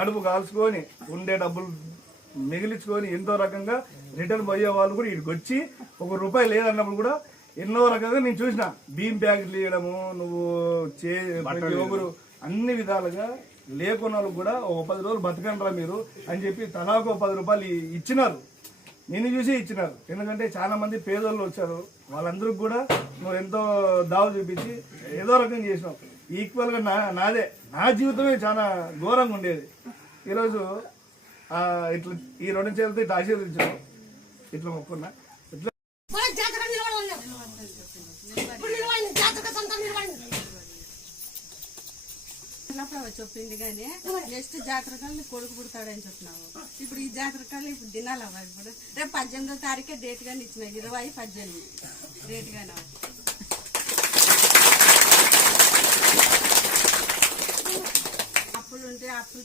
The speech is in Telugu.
కడుపు కాల్చుకొని ఉండే డబ్బులు మిగిలించుకొని ఎంతో రకంగా రిటర్న్ పోయే వాళ్ళు కూడా ఇక్కడికి వచ్చి ₹1 లేదన్నప్పుడు కూడా ఎన్నో రకంగా నేను చూసిన భీమ్ ప్యాకెట్లు ఇవ్వడము, నువ్వు యోగురు అన్ని విధాలుగా లేకున్న వాళ్ళు కూడా ఒక 10 రోజులు బతకండ్రా మీరు అని చెప్పి తలాకు ₹10 ఇచ్చినారు. నిన్ను చూసి ఇచ్చినారు. ఎందుకంటే చాలా మంది పేదోళ్ళు వచ్చారు, వాళ్ళందరికి కూడా నువ్వు ఎంతో దావు చూపించి ఏదో రకంగా చేసినావు. ఈక్వల్గా నాదే నా జీవితమే చాలా ఘోరంగా ఉండేది. ఈరోజు ఇట్లా ఈ 2 చేతులతో ఇట్లా ఆశీర్వదించాను, ఇట్లా మొక్కున్నా. చెప్పింది కానీ నెక్స్ట్ జాతరకాలు కొడుకు పుడతాడని చెప్తున్నావు. ఇప్పుడు ఈ జాతరకాలు ఇప్పుడు తినాలమ్మా. ఇప్పుడు రేపు 18వ తారీఖే డేట్ గాని ఇచ్చిన 20/18 డేట్ గాని అప్పులు ఉంటే అప్పులు